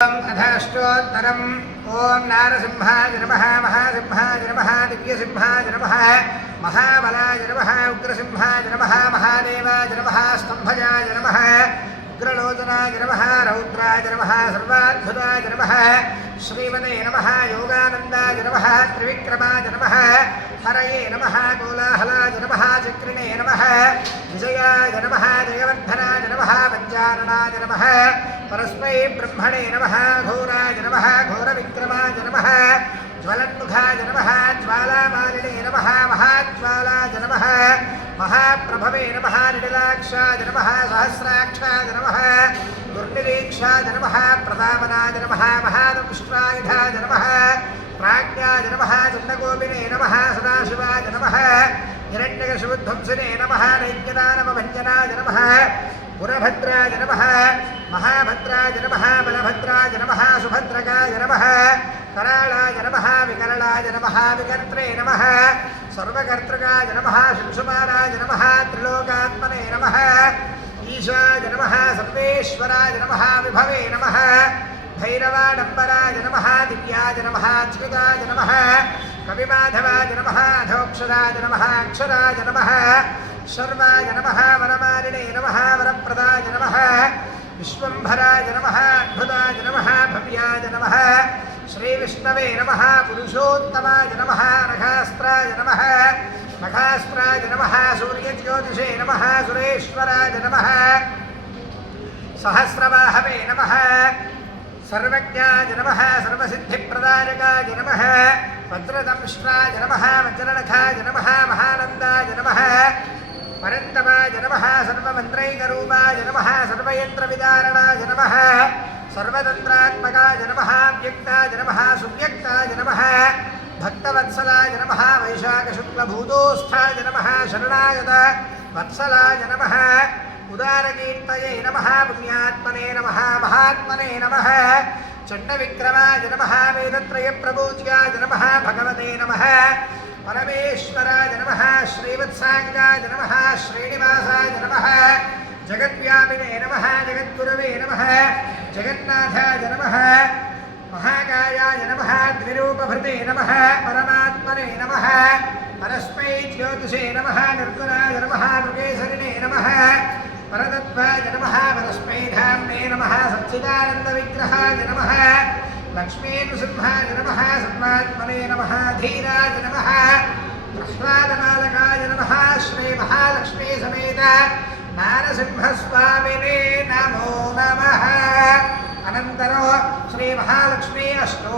अथाष्टोत्तरम् ओम नारसिंहाय नमः महासिंहाय नमः दिव्यसिंहाय नमः महाबलाय नमः उग्रसिंहाय नमः महादेवाय नमः स्तंभजाय नमः उग्रलोचनाय नमः रौद्राय नमः सर्वाद्भुताय नमः श्रीमते नमः योगानन्दाय नमः त्रिविक्रमाय नमः हरये नमः कोलाहलाय नमः चक्रिणे नमः विजयाय नमः जयवर्धनाय नमः पञ्चाननाय नमः परस्मै ब्रह्मणे नमः घोराय नमः घोरविक्रमाय नमः ज्वलन्मुखाय नमः ज्वालामालिने नमः महाज्वालाय नमः महाप्रभवे नमः निडिलाक्षाय नमः सहस्राक्षाय नमः दुर्निरीक्षाय नमः प्रतापनाय नमः महादंष्ट्रायुधाय नमः प्राज्ञाय नमः चन्द्रगोपिने नमः सदाशिवाय नमः हिरण्यकशिबुध्वंसिने नमः नैत्यदानवभञ्जनाय नमः पुरभद्राय नमः महाभद्राय नमः बलभद्राय नमः सुभद्रकाय नमः करालाय नमः विकरलाय नमः विकर्त्रे नमः सर्वकर्तृकाय नमः शिंशुमाराय नमः त्रिलोकात्मने नमः ईशाय नमः सर्वेश्वराय नमः विभवे नमः भैरवाडम्बराय नमः दिव्याय नमः अच्युताय नमः कविमाधवाय नमः अधोक्षराय नमः अक्षराय नमः शर्वाय नमः वरमालिने नमः वरप्रदाय नमः विश्वम्भराय नमः अद्भुताय नमः भव्याय नमः श्रीविष्णवे नमः पुरुषोत्तमाय नमः नखास्त्राय नमः नखास्त्राय नमः सूर्यज्योतिषे नमः सुरेश्वराय नमः सहस्रबाहवे नमः सर्वज्ञाय नमः सर्वसिद्धिप्रदायकाय नमः वज्रदंष्ट्राय नमः वज्रनखाय नमः महानन्दाय नमः परन्तमाय नमः सर्वमन्त्रैकरूपाय नमः सर्वयन्त्रविदारणाय नमः सर्वतन्त्रात्मकाय नमः व्यक्ताय नमः सुव्यक्ताय नमः भक्तवत्सलाय नमः वैशाखशुक्लभूतोत्स्थाय नमः शरणागत वत्सलाय नमः उदारकीर्तये नमः पुण्यात्मने नमः महात्मने नमः चण्डविक्रमाय नमः वेदत्रयप्रपूज्याय नमः भगवते नमः परमेश्वराय नमः श्रीवत्साङ्गाय नमः श्रीनिवासाय नमः जगद्व्यापिने नमः जगद्गुरवे नमः जगन्नाथाय नमः महाकायाय नमः द्विरूपभृते नमः परमात्मने नमः परस्मै ज्योतिषे नमः निर्गुणाय नमः नृकेसरिणे नमः परतत्त्वाय नमः परस्मै धाम्ने नमः सच्चिदानन्दविग्रहाय नमः लक्ष्मीनृसिंहाय नमः सर्वात्मने नमः धीराय नमः प्रह्लादबालकाय नमः श्रीमहालक्ष्मी समेत नारसिंहस्वामिने नमो नमः अनन्तरो श्रीमहालक्ष्मी अष्टो